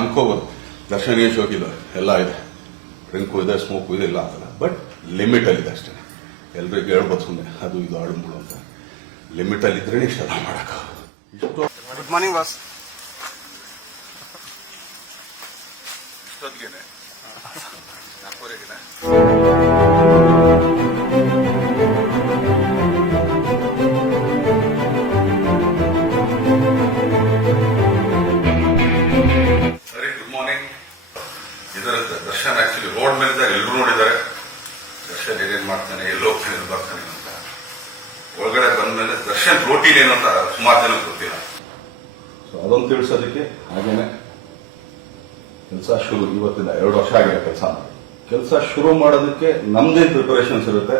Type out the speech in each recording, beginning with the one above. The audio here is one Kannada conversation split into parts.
ಅನ್ಕೋಬೋದು ದರ್ಶನ್ ಏನು ಶೋಕಿಲ್ಲ, ಎಲ್ಲ ಇದೆ, ಡ್ರಿಂಕು ಇದೆ, ಸ್ಮೋಕು ಇದೆ, ಇಲ್ಲ ಅಂತಲ್ಲ. ಬಟ್ ಲಿಮಿಟಲ್ಲಿದೆ ಅಷ್ಟೇ. ಎಲ್ರಿಗೂ ಹೇಳ್ಬೋದು ಸುಮ್ಮನೆ ಅದು ಇದು ಆಡುಂಬಳು ಅಂತ. ಲಿಮಿಟಲ್ಲಿ ಇದ್ರೆ ಇಷ್ಟೆಲ್ಲ ಮಾಡೋಕ್ಕಾಗ. Good morning boss. ಇಷ್ಟೊತ್ತಿಗೆ 4:30 ದರ್ಶನ್ ಆಕ್ಚುಲಿ ರೋಡ್ ಮೇಲೆ ಇದ್ದಾರೆ, ಎಲ್ಲರೂ ನೋಡಿದ್ದಾರೆ ದರ್ಶನ್ ಏನೇನ್ ಮಾಡ್ತಾನೆ, ಎಲ್ಲೋ ಬರ್ತಾನೆ ಅಂತ. ಒಳಗಡೆ ಬಂದ್ಮೇಲೆ ದರ್ಶನ್ ರೋಟೀನ್ ಏನು ಅಂತ ಸುಮಾರು ಜನಕ್ಕೆ ಗೊತ್ತಿಲ್ಲ. ಸೊ ಅದೊಂದು ತಿಳಿಸೋದಕ್ಕೆ ಹಾಗೇನೆ ಕೆಲಸ ಶುರು. ಇವತ್ತಿಂದ 2 ವರ್ಷ ಆಗಿದೆ ಕೆಲಸ ಶುರು ಮಾಡೋದಕ್ಕೆ ನಮ್ದೇ ಪ್ರಿಪರೇಷನ್ಸ್ ಇರುತ್ತೆ.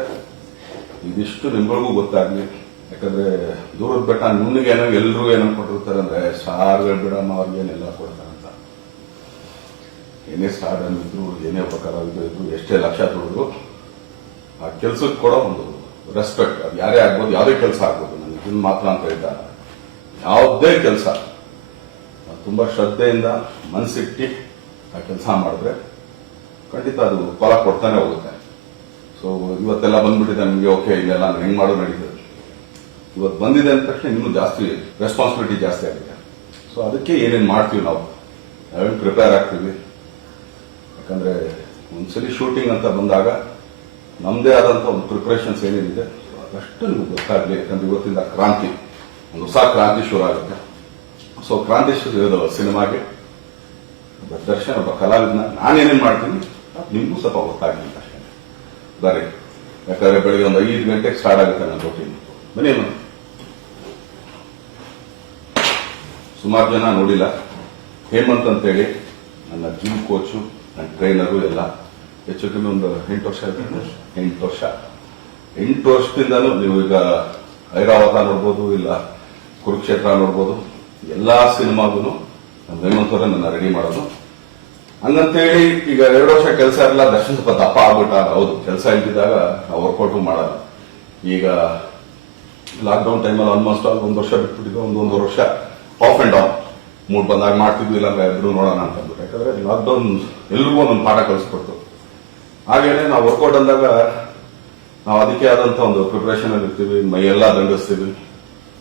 ಇದಿಷ್ಟು ನಿಮ್ಗಳಿಗೂ ಗೊತ್ತಾಗ್ಲಿ. ಯಾಕಂದ್ರೆ ದೂರದ ಬೆಟ್ಟ ನಿಮ್ಗೇನೋ ಎಲ್ರಿಗೂ ಏನೋ ಕೊಟ್ಟಿರ್ತಾರೆ ಅಂದ್ರೆ ಸಾರ್ಗಳು ಬಿಡಮ್ಮ ಅವ್ರಿಗೇನೆಲ್ಲ ಕೊಡ್ತಾರೆ ಅಂತ. ಏನೇ ಸ್ಟಾರ್ಟ್ ಅಂದಿದ್ರು, ಏನೇ ಉಪಕಾರ ಇದ್ರು, ಎಷ್ಟೇ ಲಕ್ಷ ತೊಳೆದ್ರು ಆ ಕೆಲ್ಸಕ್ಕೆ ಕೊಡೋ ಒಂದು ರೆಸ್ಪೆಕ್ಟ್, ಅದು ಯಾರೇ ಆಗ್ಬೋದು, ಯಾವುದೇ ಕೆಲಸ ಆಗ್ಬೋದು. ನನಗೆ ಇದನ್ನ ಮಾತ್ರ ಅಂತ ಹೇಳ್ತಾ ಯಾವುದೇ ಕೆಲಸ ತುಂಬಾ ಶ್ರದ್ಧೆಯಿಂದ ಮನಸ್ಸಿಟ್ಟು ಆ ಕೆಲಸ ಮಾಡಿದ್ರೆ ಖಂಡಿತ ಅದು ಫಲ ಕೊಡ್ತಾನೆ ಹೋಗುತ್ತೆ. ಸೊ ಇವತ್ತೆಲ್ಲ ಬಂದ್ಬಿಟ್ಟಿದೆ ನಿಮಗೆ, ಓಕೆ ಇಲ್ಲೆಲ್ಲ ಹೆಂಗ್ ಮಾಡೋ ನಡೀತದೆ. ಇವತ್ತು ಬಂದಿದೆ ಅಂದ ತಕ್ಷಣ ಇನ್ನೂ ಜಾಸ್ತಿ ರೆಸ್ಪಾನ್ಸಿಬಿಲಿಟಿ ಜಾಸ್ತಿ ಆಗಿದೆ. ಸೊ ಅದಕ್ಕೆ ಏನೇನು ಮಾಡ್ತೀವಿ ನಾವು ನಾವೇನು ಪ್ರಿಪೇರ್ ಆಗ್ತೀವಿ. ಯಾಕಂದ್ರೆ ಒಂದ್ಸಲಿ ಶೂಟಿಂಗ್ ಅಂತ ಬಂದಾಗ ನಮ್ದೇ ಆದಂತ ಒಂದು ಪ್ರಿಪರೇಷನ್ಸ್ ಏನೇನಿದೆ ಅದಷ್ಟು ನಿಮ್ಗೆ ಗೊತ್ತಾಗ್ಲಿ. ಯಾಕಂದ್ರೆ ಇವತ್ತಿಂದ ಕ್ರಾಂತಿ, ಒಂದು ಹೊಸ ಕ್ರಾಂತಿ ಶುರು ಆಗುತ್ತೆ. ಸೊ ಕ್ರಾಂತಿ ಸಿನಿಮಾಗೆ ದರ್ಶನ್ ಒಬ್ಬ ಕಲಾವಿದನ ನಾನೇನೇನ್ ಮಾಡ್ತೀನಿ ನಿಮ್ಗೂ ಸ್ವಲ್ಪ ಗೊತ್ತಾಗ್ಲಿ ಅಷ್ಟೇ. ಬರೀ ಯಾಕಂದ್ರೆ ಬೆಳಿಗ್ಗೆ ಒಂದು 5 ಗಂಟೆಗೆ ಸ್ಟಾರ್ಟ್ ಆಗುತ್ತೆ ನನ್ನ ರೂಟೀನ್. ಬನ್ನಿ ಸುಮಾರು ಜನ ನೋಡಿಲ್ಲ, ಹೇಮಂತ್ ಅಂತೇಳಿ ನನ್ನ ಜಿಮ್ ಕೋಚು, ನನ್ನ ಟ್ರೈನರು ಎಲ್ಲ ಹೆಚ್ಚು ಕಮ್ಮಿ ಒಂದು 8 ವರ್ಷ ಆಯ್ತು. 8 ವರ್ಷದಿಂದಲೂ ನೀವು ಈಗ ಐರಾವತ ನೋಡ್ಬೋದು, ಇಲ್ಲ ಕುರುಕ್ಷೇತ್ರ ನೋಡ್ಬೋದು, ಎಲ್ಲಾ ಸಿನಿಮಾಗೂ ನಮ್ಮ ಹೇಮಂತ್ ಅವರೇ ನನ್ನ ರೆಡಿ ಮಾಡೋದು. ಹಂಗಂತೇಳಿ ಈಗ 2 ವರ್ಷ ಕೆಲಸ ಇರಲ್ಲ, ದರ್ಶನ್ ಸ್ವಲ್ಪ ದಪ್ಪ ಆಗ್ಬಿಟ್ಟ. ಹೌದು, ಕೆಲಸ ಇಲ್ದಿದ್ದಾಗ ನಾವು ವರ್ಕೌಟು ಮಾಡಲ್ಲ. ಈಗ ಲಾಕ್ಡೌನ್ ಟೈಮಲ್ಲಿ ಆಲ್ಮೋಸ್ಟ್ 1 ವರ್ಷ ಬಿಟ್ಬಿಟ್ಟಿದ್ದು, 1.5 ವರ್ಷ ಆಫ್ ಅಂಡ್ ಡೌನ್. ಮೂಡ್ ಬಂದಾಗ ಮಾಡ್ತಿದ್ವಿ, ಇಲ್ಲ ಎಲ್ರು ನೋಡೋಣ ಅಂತ ಅಂದ್ಬಿಟ್ಟು. ಯಾಕಂದ್ರೆ ಲಾಕ್ಡೌನ್ ಎಲ್ರಿಗೂ ಒಂದೊಂದು ಪಾಠ ಕಲಿಸ್ಕೊಡ್ತು. ಹಾಗೇನೆ ನಾವು ವರ್ಕೌಟ್ ಅಂದಾಗ ನಾವು ಅದಕ್ಕೆ ಆದಂತ ಒಂದು ಪ್ರಿಪರೇಷನ್ ಅಲ್ಲಿ ಇರ್ತೀವಿ, ಮೈ ಎಲ್ಲ ದಂಡಿಸ್ತೀವಿ,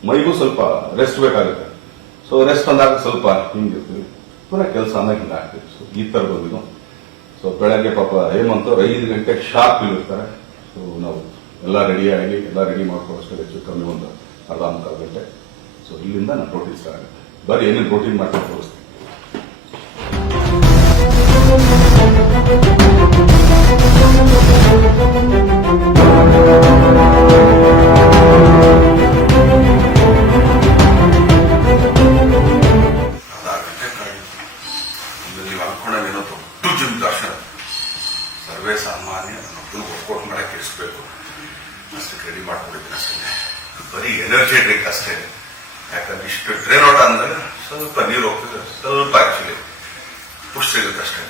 ಮೈಗೂ ಸ್ವಲ್ಪ ರೆಸ್ಟ್ ಬೇಕಾಗುತ್ತೆ. ಸೊ ರೆಸ್ಟ್ ಅಂದಾಗ ಸ್ವಲ್ಪ ಹಿಂಗಿರ್ತೀವಿ, ಪುನಃ ಕೆಲಸ ಅಂದಾಗ ಹಿಂಗೆ ಆಗ್ತೀವಿ. ಸೊ ಈ ತರ ಬಂದಿದ್ದು. ಸೊ ಬೆಳಗ್ಗೆ ಪಾಪ ಹೇಮಂತ್ 5 ಗಂಟೆಗೆ ಶಾರ್ಪ್ ಇರ್ತಾರೆ. ಸೊ ನಾವು ಎಲ್ಲ ರೆಡಿಯಾಗಿ ಎಲ್ಲ ರೆಡಿ ಮಾಡ್ಕೊಳ್ಳೋಷ್ಟು ಹೆಚ್ಚು ಕಮ್ಮಿ ಒಂದು ಅರ್ಧ ಮುಕ್ಕಾಲು ಗಂಟೆ. ಸೊ ಇಲ್ಲಿಂದ ನಾನು ಪ್ರೋಟೀನ್ ಸ್ಟಾರ್ಟ್ ಆಗುತ್ತೆ. ಬರೀ ಏನೇನು ಪ್ರೋಟೀನ್ ಮಾಡ್ಕೊಂಡು ತೋರಿಸ್ತೀನಿ. ನೀವು ಅನ್ಕೊಂಡೇನೋ ದೊಡ್ಡ ಜಿಮ್ ದರ್ಶನ ಸರ್ವೇ ಸಾಮಾನ್ಯ ವರ್ಕೌಟ್ ಮಾಡಕ್ಕೆ ಇರಿಸಬೇಕು ಅಷ್ಟಕ್ಕೆ ರೆಡಿ ಮಾಡ್ಕೊಂಡಿದ್ದೀನಿ ಅಷ್ಟೇ. ಬರೀ ಎನರ್ಜಿ ಡ್ರಿಂಕ್ ಅಷ್ಟೇ. ಯಾಕಂದ್ರೆ ಇಷ್ಟು ಟ್ರೈನ್ ಔಟ್ ಅಂದಾಗ ಸ್ವಲ್ಪ ನೀರು ಹೋಗ್ತದೆ, ಸ್ವಲ್ಪ ಆಕ್ಚುಲಿ ಪುಷ್ ಸಿಗುತ್ತೆ ಅಷ್ಟೇ.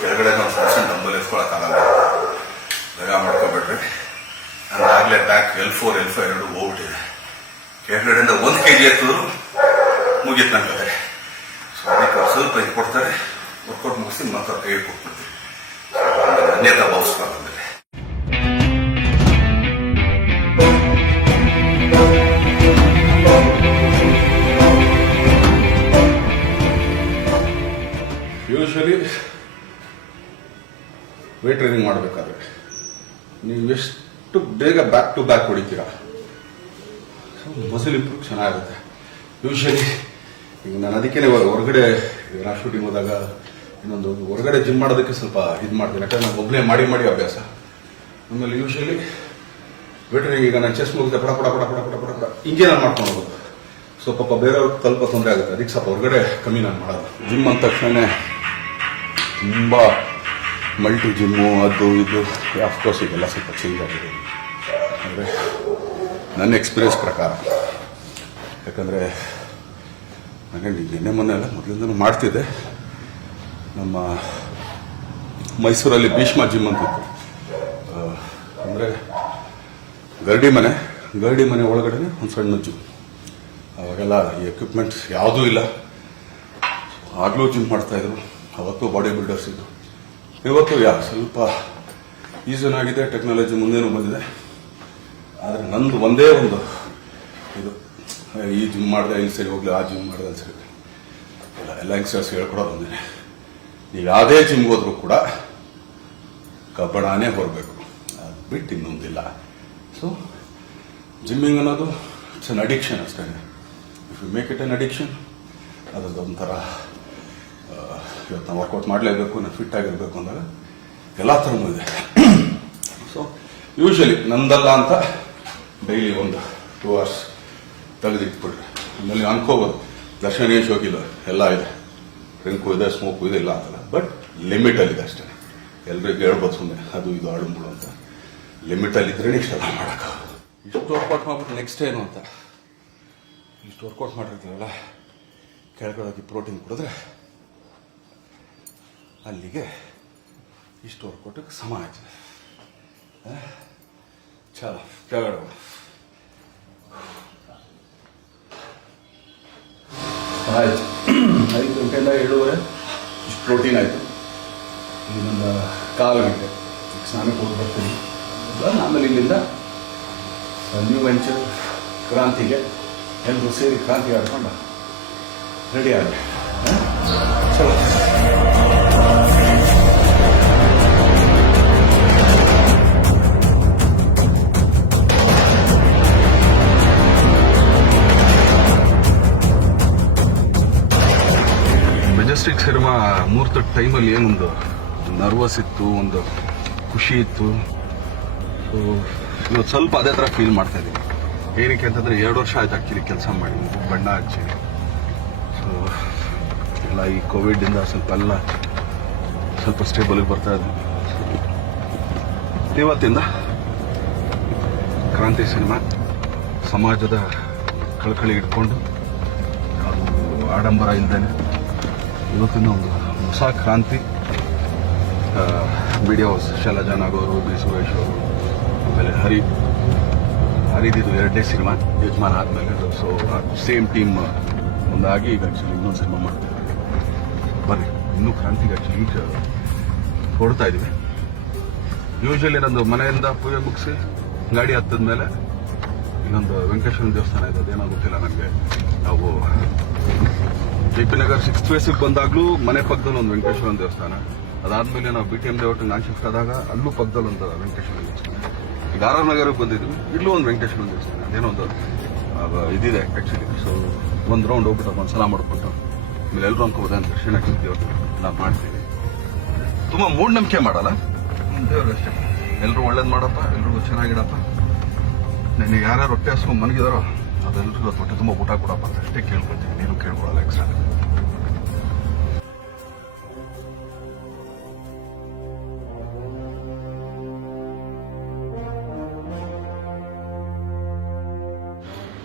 ಕೆಳಗಡೆ ನಾವು ದರ್ಶನ್ ಡಂಬಲ್ ಎತ್ಕೊಳಕ್ಕಾಗಲ್ಲ, ಬೇಗ ಮಾಡ್ಕೊಬೇಡ್ರಿ. ಆಗ್ಲೇ ಬ್ಯಾಕ್ L4 L5 2 ಹೋಗ್ಬಿಟ್ಟಿದೆ. ಕೆಳಗಡೆಯಿಂದ 1 kg ಎತ್ತಿದ್ರು ಮುಗಿತ್ ನನ್ನ ಕತೆ. ಸೊ ಅದಕ್ಕೆ ಸ್ವಲ್ಪ ಇದು ಕೊಡ್ತಾರೆ, ವರ್ಕೌಟ್ ಮುಗಿಸಿ ಮತ್ತೆ ಕೈ ಕೊಟ್ಬಿಡ್ತೀವಿ. ಅನ್ಯತಾ ಭಾವಿಸ್ಬಾರ್ದು. ಯೂಶಲಿ ವೇಟ್ ಟ್ರೈನಿಂಗ್ ಮಾಡಬೇಕಾದ್ರೆ ನೀವು ಎಷ್ಟು ಬೇಗ ಬ್ಯಾಕ್ ಟು ಬ್ಯಾಕ್ ಹೊಡಿತೀರಾ, ಮಸಲ್ ಇಂಪ್ರೂವ್ ಚೆನ್ನಾಗುತ್ತೆ. ಯೂಶಲಿ ಈಗ ನಾನು ಅದಕ್ಕೆ ಹೊರಗಡೆ ಶೂಟಿಂಗ್ ಹೋದಾಗ ಇನ್ನೊಂದು ಹೊರಗಡೆ ಜಿಮ್ ಮಾಡೋದಕ್ಕೆ ಸ್ವಲ್ಪ ಇದು ಮಾಡ್ತೀನಿ. ಯಾಕಂದ್ರೆ ನಾನು ಒಬ್ಬನೇ ಮಾಡಿ ಮಾಡಿ ಅಭ್ಯಾಸ. ಆಮೇಲೆ ಯೂಶಲಿ ವೇಟ್ ಟ್ರೈನಿಂಗ್ ಈಗ ನಾನು ಚೆಸ್ಟ್ ಮುಗಿದ ಪಡ ಪಡ ಪಡ ಪಡ ಪಡ ಪಡ ಪಡ ಹಿಂಗೆ ನಾನು ಮಾಡ್ಕೊಂಡು ಹೋಗೋದು. ಸೊ ಪಾಪ ಬೇರೆಯವ್ರಿಗೆ ಸ್ವಲ್ಪ ತೊಂದರೆ ಆಗುತ್ತೆ. ಅದಕ್ಕೆ ಸ್ವಲ್ಪ ಹೊರಗಡೆ ಕಮ್ಮಿ ನಾನು ಮಾಡೋದು. ಜಿಮ್ ಅಂದ ತಕ್ಷಣ ತುಂಬ ಮಲ್ಟಿ ಜಿಮ್ಮು ಅದು ಇದು ಅಫ್ಕೋರ್ಸ್ ಇದೆಲ್ಲ ಸ್ವಲ್ಪ ಚೇಂಜ್ ಆಗಿದೆ. ಅಂದರೆ ನನ್ನ ಎಕ್ಸ್ಪೀರಿಯನ್ಸ್ ಪ್ರಕಾರ, ಯಾಕಂದರೆ ನನಗೆ ನಿನ್ನೆ ಮೊನ್ನೆ ಎಲ್ಲ ಮೊದಲಿಂದನೂ ಮಾಡ್ತಿದ್ದೆ. ನಮ್ಮ ಮೈಸೂರಲ್ಲಿ ಭೀಷ್ಮ ಜಿಮ್ ಅಂತಿತ್ತು. ಅಂದರೆ ಗರಡಿ ಮನೆ ಒಳಗಡೆ ಒಂದು ಸಣ್ಣ ಜಿಮ್. ಅವಾಗೆಲ್ಲ ಈ ಎಕ್ವಿಪ್ಮೆಂಟ್ಸ್ ಯಾವುದೂ ಇಲ್ಲ, ಆಗಲೂ ಜಿಮ್ ಮಾಡ್ತಾಯಿದ್ರು. ಅವತ್ತು ಬಾಡಿ ಬಿಲ್ಡರ್ಸ್ ಇದ್ದು. ಇವತ್ತು ಸ್ವಲ್ಪ ಈಸಿನೂ ಆಗಿದೆ, ಟೆಕ್ನಾಲಜಿ ಮುಂದೇನೂ ಬಂದಿದೆ. ಆದರೆ ನಂದು ಒಂದೇ ಒಂದು ಇದು, ಈ ಜಿಮ್ ಮಾಡಿದೆ ಇಲ್ಲಿ ಸರಿ ಹೋಗಲಿ, ಆ ಜಿಮ್ ಮಾಡಿದೆ ಅಲ್ಲಿ ಸರಿ ಎಲ್ಲ ಯಂಗ್ಸ್ಟರ್ಸ್ ಹೇಳ್ಕೊಡೋದು ಒಂದೇ, ನೀವು ಯಾವುದೇ ಜಿಮ್ಗೆ ಹೋದ್ರೂ ಕೂಡ ಕಬ್ಬಣನೇ ಹೊರಬೇಕು, ಅದು ಬಿಟ್ಟು ಇನ್ನೊಂದಿಲ್ಲ. ಸೊ ಜಿಮ್ಮಿಂಗ್ ಅನ್ನೋದು ಇಟ್ಸ್ ಅನ್ ಅಡಿಕ್ಷನ್ ಅಷ್ಟೇ. If you make it an addiction, ಅದೊಂದು ಒಂಥರ ಇವತ್ತು ನಾವು ವರ್ಕೌಟ್ ಮಾಡಲೇಬೇಕು, ನಾನು ಫಿಟ್ ಆಗಿರಬೇಕು ಅಂದಾಗ ಎಲ್ಲ ಥರನೂ ಇದೆ. ಸೊ ಯೂಶಲಿ ನಂದಲ್ಲ ಅಂತ ಡೈಲಿ ಒಂದು 2 hours ತೆಗೆದಿಟ್ಬಿಟ್ರೆ ಆಮೇಲೆ ಅನ್ಕೋಬೋದು ದರ್ಶನ ಏನು ಶೋಕಿಲ್ಲ, ಎಲ್ಲ ಇದೆ, ಡ್ರಿಂಕು ಇದೆ, ಸ್ಮೋಕು ಇದೆ, ಇಲ್ಲ ಅಂತಲ್ಲ. ಬಟ್ ಲಿಮಿಟಲ್ಲಿದೆ ಅಷ್ಟೇ. ಎಲ್ರಿಗೂ ಹೇಳ್ಬೋದು ಸುಮ್ಮನೆ ಅದು ಇದು ಆಡುಂಬಿಡು ಅಂತ. ಲಿಮಿಟಲ್ಲಿದ್ರೇ ಇಷ್ಟೆಲ್ಲ ಮಾಡೋಕ್ಕಾಗ. ಇಷ್ಟು ವರ್ಕೌಟ್ ಮಾಡ್ಬಿಟ್ಟು ನೆಕ್ಸ್ಟ್ ಏನು ಅಂತ, ಇಷ್ಟು ವರ್ಕೌಟ್ ಮಾಡಿರ್ತೀವಲ್ಲ, ಕೆಳಗಡೆ ಪ್ರೋಟೀನ್ ಕುಡಿದ್ರೆ ಅಲ್ಲಿಗೆ ಇಷ್ಟು ವರ್ಕೌಟಿಗೆ ಸಮ ಆಯ್ತದೆ. ಚಲೋ ಕೆಳಗಡೆ ಆಯ್ತು. 5 ಗಂಟೆಯಿಂದ 7:30 ಇಷ್ಟು ಪ್ರೋಟೀನ್ ಆಯಿತು. ಇನ್ನೊಂದು 1/4 ಗಂಟೆ ಸ್ನಾನಕ್ಕೆ ಹೋಗಿ ಬರ್ತೀನಿ. ಆಮೇಲೆ ಇಲ್ಲಿಂದ ನ್ಯೂ ವೆಂಚರ್ ಕ್ರಾಂತಿಗೆ ಎಲ್ಲರೂ ಸೇರಿ ಕ್ರಾಂತಿ ಆಡ್ಕೊಂಡು ರೆಡಿ ಆಗಿ ಚಲೋ. ಮೆಜೆಸ್ಟಿಕ್ ಸಿನಿಮಾ ಮುಹೂರ್ತ ಟೈಮಲ್ಲಿ ಏನೊಂದು ನರ್ವಸ್ ಇತ್ತು, ಒಂದು ಖುಷಿ ಇತ್ತು. ಸೊ ಇವತ್ತು ಸ್ವಲ್ಪ ಅದೇ ಥರ ಫೀಲ್ ಮಾಡ್ತಾ ಇದ್ದೀನಿ. ಏನಕ್ಕೆ ಅಂತಂದರೆ 2 ವರ್ಷ ಆಯ್ತು ಆ್ಯಕ್ಚುಲಿ ಕೆಲಸ ಮಾಡಿ, ಬಣ್ಣ ಹಚ್ಚಿ. ಸೊ ಎಲ್ಲ ಈ ಕೋವಿಡಿಂದ ಸ್ವಲ್ಪ ಸ್ಟೇಬಲಿಗೆ ಬರ್ತಾ ಇದೆ. ಇವತ್ತಿಂದ ಕ್ರಾಂತಿ ಸಿನಿಮಾ ಸಮಾಜದ ಕಳಕಳಿ ಇಟ್ಕೊಂಡು, ಅದು ಆಡಂಬರ ಇಲ್ದೇನೆ ಇವತ್ತಿನ ಒಂದು ಹೊಸ ಕ್ರಾಂತಿ. ಮೀಡಿಯಾ ಹೌಸ್ ಶೈಲಜಾ ನಾಗೋರು, ಬಿ ಸುರೇಶ್ ಅವರು, ಆಮೇಲೆ ಹರಿದಿದ್ದು 2ನೇ ಸಿನಿಮಾ ಯಜಮಾನ ಆದಮೇಲೆ. ಸೊ ಸೇಮ್ ಟೀಮ್ ಮುಂದಾಗಿ ಈಗ ಆ್ಯಕ್ಚುಲಿ ಇನ್ನೊಂದು ಸಿನಿಮಾ ಮಾಡ್ತಿದ್ದೀವಿ. ಬನ್ನಿ, ಇನ್ನೂ ಕ್ರಾಂತಿಗೆ ಆ್ಯಕ್ಚುಲಿ ಈಗ ಹೊಡ್ತಾ ಇದ್ದೀವಿ. ಯೂಶಲಿ ನಂದು ಮನೆಯಿಂದ ಪೂಜೆ ಮುಗಿಸಿ ಗಾಡಿ ಹತ್ತದ ಮೇಲೆ ಇನ್ನೊಂದು ವೆಂಕಟೇಶ್ವರ ದೇವಸ್ಥಾನ ಇದೆ, ಅದೇನೋ ಗೊತ್ತಿಲ್ಲ ನನಗೆ. ನಾವು JP ನಗರ್ 6th ಫೇಸಿಗೆ ಬಂದಾಗಲೂ ಮನೆ ಪಕ್ಕದಲ್ಲಿ ಒಂದು ವೆಂಕಟೇಶ್ವರ ದೇವಸ್ಥಾನ. ಅದಾದ್ಮೇಲೆ ನಾವು BTM ಲೇಔಟ್ ನಾನು ಶಿಫ್ಟ್ ಆದಾಗ ಅಲ್ಲೂ ಪಕ್ಕದಲ್ಲಿ ಒಂದು ವೆಂಕಟೇಶ್ವರ ದೇವಸ್ಥಾನ. ಈಗ RR ನಗರಕ್ಕೆ ಬಂದಿದ್ವಿ, ಇಲ್ಲೂ ಒಂದು ವೆಂಕಟೇಶ್ವರ ದೇವಸ್ಥಾನ, ಅದೇನೋ ಒಂದು ಇದಿದೆ ಆ್ಯಕ್ಚುಲಿ. ಸೊ ಒಂದು ರೌಂಡ್ ಹೋಗ್ಬಿಟ್ಟು ಒಂದು ಸಲ ಮಾಡ್ಬಿಟ್ಟು ಆಮೇಲೆ ಎಲ್ಲರೂ ಅನ್ಕೋಬೋದು ಅಂತ ದರ್ಶನ ನಾವು ಮಾಡ್ತೀವಿ. ತುಂಬ ಮೂಢನಂಬಿಕೆ ಮಾಡಲ್ಲ, ದೇವ್ರು ಅಷ್ಟೇ. ಎಲ್ಲರೂ ಒಳ್ಳೇದು ಮಾಡಪ್ಪ, ಎಲ್ರಿಗೂ ಚೆನ್ನಾಗಿಡಪ್ಪ. ನನಗೆ ಯಾರ್ಯಾರು ಹೊಟ್ಟೆ ಹಸ್ಕೊಂಡು ಮನಗಿದಾರೋ ಅದೆಲ್ಲರಿಗೂ ಹೊಟ್ಟೆ ತುಂಬ ಊಟ ಕೊಡಪ್ಪ ಅಂತ ಅಷ್ಟೇ ಕೇಳ್ಕೊಳ್ತೀವಿ. ನೀನು ಕೇಳ್ಕೊಳಲ್ಲ ಎಕ್ಸ್ಟ್ರಾ.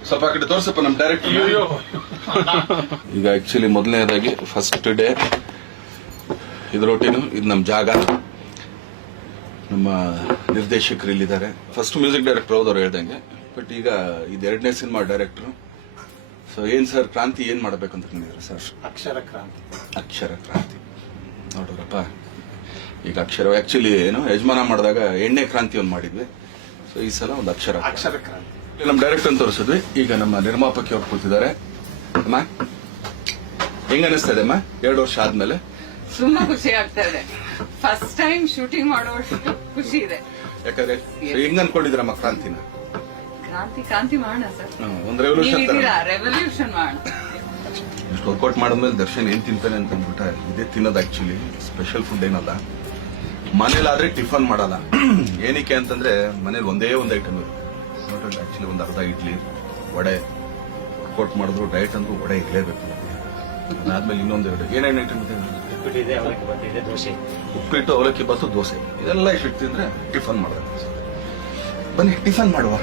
ಸ್ವಲ್ಪ ಆ ಕಡೆ ತೋರ್ಸಪ್ಪ ನಮ್ಮ ಡೈರೆಕ್ಟರ್. ಈಗ ಆಕ್ಚುಲಿ ಮೊದಲನೇದಾಗಿ ಫಸ್ಟ್ ಡೇ ಇದು ರೋಟೀನು, ಇದು ನಮ್ಮ ಜಾಗ. ನಮ್ಮ ನಿರ್ದೇಶಕರು ಇಲ್ಲಿದ್ದಾರೆ. ಫಸ್ಟ್ ಮ್ಯೂಸಿಕ್ ಡೈರೆಕ್ಟರ್ ಹೌದವ್ರು ಹೇಳ್ದಂಗೆ, ಬಟ್ ಈಗ ಇದು 2ನೇ ಸಿನಿಮಾ ಡೈರೆಕ್ಟ್ರು. ಸೊ ಏನ್ ಸರ್ ಕ್ರಾಂತಿ ಏನ್ ಮಾಡ್ಬೇಕಂತ ಹೇಳಿದ್ರು ಸರ್? ಅಕ್ಷರ ಕ್ರಾಂತಿ ನೋಡ್ರಪ್ಪ. ಈಗ ಅಕ್ಷರ ಆಕ್ಚುಲಿ ಏನು ಯಜಮಾನ ಮಾಡಿದಾಗ 8ನೇ ಕ್ರಾಂತಿ ಒಂದು ಮಾಡಿದ್ವಿ. ಸೊ ಈ ಸಲ ಒಂದು ಅಕ್ಷರ ಕ್ರಾಂತಿ. ನಮ್ಮ ಡೈರೆಕ್ಟರ್ ತೋರಿಸಿದ್ವಿ. ಈಗ ನಮ್ಮ ನಿರ್ಮಾಪಕಿ ಅವ್ರು ಕೂತಿದ್ದಾರೆ. ಅಮ್ಮ ಹೆಂಗ ಅನಿಸ್ತಾ ಇದೆ ಅಮ್ಮ 2 ವರ್ಷ ಆದ್ಮೇಲೆ? ತುಂಬಾ ಖುಷಿ ಆಗ್ತಾ ಇದೆ. ಫಸ್ಟ್ ಟೈಮ್ ಶೂಟಿಂಗ್ ಮಾಡುವಷ್ಟು ಖುಷಿ ಇದೆ. ಯಾಕಂದ್ರೆ ಹೆಂಗ್ ಅನ್ಕೊಂಡಿದ್ರಮ್ಮ ಕ್ರಾಂತಿನ? ಕ್ರಾಂತಿ ಮಾಡೋಣ ಸರ್, ಒಂದು ರೆವಲ್ಯೂಷನ್ ಮಾಡೋಣ. ಇಷ್ಟು ವರ್ಕೌಟ್ ಮಾಡಿದ್ಮೇಲೆ ದರ್ಶನ್ ಏನ್ ತಿಂತಾನೆ ಅಂತ ಅಂದ್ಬಿಟ್ಟ ಇದೇ ತಿನ್ನೋದು. ಆಕ್ಚುಲಿ ಸ್ಪೆಷಲ್ ಫುಡ್ ಏನಲ್ಲ. ಮನೇಲಾದ್ರೆ ಟಿಫನ್ ಮಾಡಲ್ಲ. ಏನಕ್ಕೆ ಅಂತಂದ್ರೆ ಮನೇಲಿ ಒಂದೇ ಒಂದು ಐಟಮ್ ಇರುತ್ತೆ. ಆಕ್ಚುಲಿ ಒಂದು ಅರ್ಧ ಇಡ್ಲಿ, ವಡೆ. ವರ್ಕೌಟ್ ಮಾಡಿದ್ರು ಡಯಟ್ ಅಂದ್ರೂ ವಡೆ ಇರಲೇಬೇಕು. ಅದಾದ್ಮೇಲೆ ಇನ್ನೊಂದೆರಡು ಏನೇನು ಐಟಮ್ ಇದೆ? ಉಪ್ಪಿಟ್ಟಿದೆ, ಅವಲಕ್ಕಿ ಬಾತ್ ಇದೆ, ದೋಸೆ. ಉಪ್ಪಿಟ್ಟು, ಅವಲಕ್ಕಿ ಬಾತು, ದೋಸೆ ಇದೆಲ್ಲ ಇಷ್ಟು ತಿಂದ್ರೆ ಟಿಫನ್ ಮಾಡೋದು. ಬನ್ನಿ ಟಿಫನ್ ಮಾಡುವ.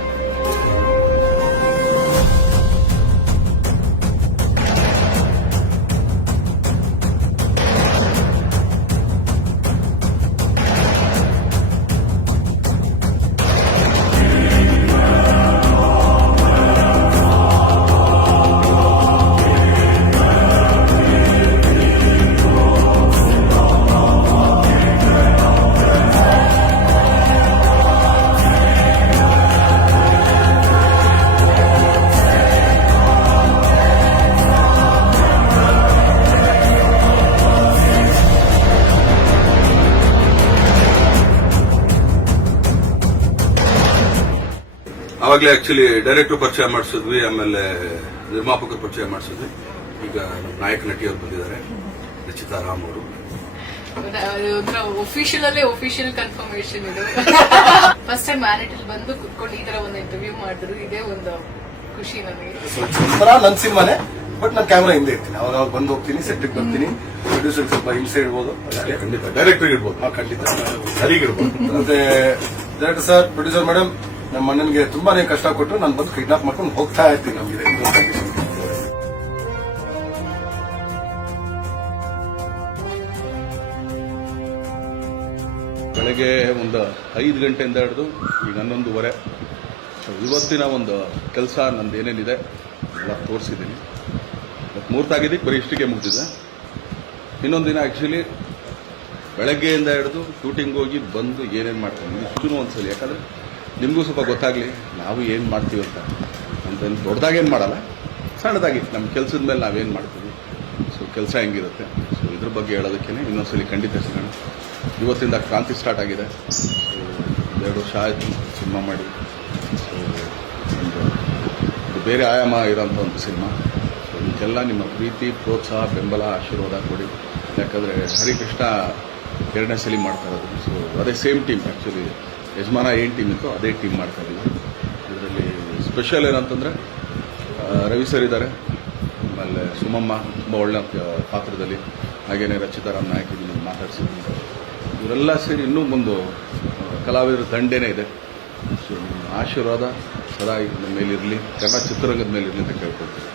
ಅವಾಗಲೇ ಆಕ್ಚುಲಿ ಡೈರೆಕ್ಟರ್ ಪರಿಚಯ ಮಾಡಿಸಿದ್ವಿ, ಆಮೇಲೆ ನಿರ್ಮಾಪಕರು ಪರಿಚಯ ಮಾಡಿಸಿದ್ವಿ. ಈಗ ನಮ್ಮ ನಾಯಕ ನಟಿಯವರು ಬಂದಿದ್ದಾರೆ, ರಚಿತಾ ರಾಮ್ ಅವರು. ಒಫಿಷಿಯಲ್ ಕನ್ಫರ್ಮೇಶನ್ ಇದು. ಫಸ್ಟ್ ಟೈಮ್ ಮ್ಯಾರಿಟಲ್ ಬಂದು ಕುತ್ಕೊಂಡು ಈ ತರ ಒಂದು ಇಂಟರ್ವ್ಯೂ ಮಾಡಿದ್ರು, ಇದೇ ಒಂದು ಖುಷಿ ನನಗೆ. ನನ್ನ ಸಿನಿಮಾನೇ, ಬಟ್ ನಾನು ಕ್ಯಾಮ್ರಾ ಹಿಂದೆ ಇರ್ತೀನಿ. ಅವಾಗ ಬಂದು ಹೋಗ್ತೀನಿ, ಸೆಟ್ಗೆ ಬರ್ತೀನಿ. ಪ್ರೊಡ್ಯೂಸರ್ ಸ್ವಲ್ಪ ಹಿಂಸೆ ಇಡ್ಬೋದು, ಖಂಡಿತ ಡೈರೆಕ್ಟರ್ ಇರ್ಬೋದು, ಖಂಡಿತ ಸರಿಗಿರ್ಬೋದು. ಮತ್ತೆ ಡೈರೆಕ್ಟರ್ ಸರ್, ಪ್ರೊಡ್ಯೂಸರ್ ಮೇಡಮ್, ನಮ್ಮ ಅಣ್ಣನಿಗೆ ತುಂಬಾನೇ ಕಷ್ಟ ಕೊಟ್ಟು ನಾನು ಬಂದು ಕಿಡ್ನಾಪ್ ಮಾಡ್ಕೊಂಡು ಹೋಗ್ತಾ ಇರ್ತೀನಿ. ನಮಗೆ ಬೆಳಗ್ಗೆ ಒಂದು 5 ಗಂಟೆಯಿಂದ ಹಿಡಿದು ಈಗ 11:30. ಸೊ ಇವತ್ತಿನ ಒಂದು ಕೆಲಸ ನಂದು ಏನೇನಿದೆ ಎಲ್ಲ ತೋರಿಸಿದ್ದೀನಿ. ಮತ್ತು ಮೂರ್ತಾಗಿದ್ದಕ್ಕೆ ಬರೀ ಇಷ್ಟಿಗೆ ಮುಗಿದಿದೆ. ಇನ್ನೊಂದು ದಿನ ಆ್ಯಕ್ಚುಲಿ ಬೆಳಗ್ಗೆಯಿಂದ ಹಿಡಿದು ಶೂಟಿಂಗ್ ಹೋಗಿ ಬಂದು ಏನೇನು ಮಾಡ್ತೀನಿ ಇಷ್ಟೂ ಒಂದ್ಸಲಿ, ಯಾಕಂದರೆ ನಿಮಗೂ ಸ್ವಲ್ಪ ಗೊತ್ತಾಗಲಿ ನಾವು ಏನು ಮಾಡ್ತೀವಿ ಅಂತ ದೊಡ್ಡದಾಗೇನು ಮಾಡಲ್ಲ, ಸಣ್ಣದಾಗಿ ನಮ್ಮ ಕೆಲಸದ ಮೇಲೆ ನಾವೇನು ಮಾಡ್ತೀವಿ, ಸೊ ಕೆಲಸ ಹೆಂಗಿರುತ್ತೆ, ಸೊ ಇದ್ರ ಬಗ್ಗೆ ಹೇಳೋದಕ್ಕೇ ಇನ್ನೊಂದ್ಸಲಿ ಖಂಡಿತ ಸಿಗೋಣ. ಇವತ್ತಿಂದ ಕ್ರಾಂತಿ ಸ್ಟಾರ್ಟ್ ಆಗಿದೆ. ಸೊ 2 ವರ್ಷ ಆಯಿತು ಸಿನಿಮಾ ಮಾಡಿ. ಸೊ ಇದು ಬೇರೆ ಆಯಾಮ ಇರೋಂಥ ಒಂದು ಸಿನಿಮಾ. ಸೊ ಇದಕ್ಕೆಲ್ಲ ನಿಮ್ಮ ಪ್ರೀತಿ, ಪ್ರೋತ್ಸಾಹ, ಬೆಂಬಲ, ಆಶೀರ್ವಾದ ಕೊಡಿ. ಯಾಕಂದರೆ ಹರಿಕೃಷ್ಣ 2ನೇ ಸಲ ಮಾಡ್ತಾ ಇರೋದು. ಸೊ ಅದೇ ಸೇಮ್ ಟೀಮ್, ಆ್ಯಕ್ಚುಲಿ ಯಜಮಾನ ಏನು ಟೀಮ್ ಇತ್ತು ಅದೇ ಟೀಮ್ ಮಾಡ್ತಾ ಇದ್ದೀವಿ. ಇದರಲ್ಲಿ ಸ್ಪೆಷಲ್ ಏನಂತಂದರೆ ರವಿ ಸರ್ ಇದ್ದಾರೆ, ಆಮೇಲೆ ಸುಮಮ್ಮ ತುಂಬ ಒಳ್ಳೆ ಪಾತ್ರದಲ್ಲಿ, ಹಾಗೆಯೇ ರಚಿತಾ ರಾಮ್ ನಾಯಕಿ ಮಾತಾಡ್ಸಿದ್ದೀನಿ. ಇವರೆಲ್ಲ ಸೇರಿ ಇನ್ನೂ ಒಂದು ಕಲಾವಿದರ ದಂಡೇನೇ ಇದೆ. ಸೊ ಆಶೀರ್ವಾದ ಸದಾ ನಮ್ಮ ಮೇಲಿರಲಿ, ಕನ್ನಡ ಚಿತ್ರರಂಗದ ಮೇಲಿರಲಿ ಅಂತ ಕೇಳ್ಕೊಳ್ತೀನಿ.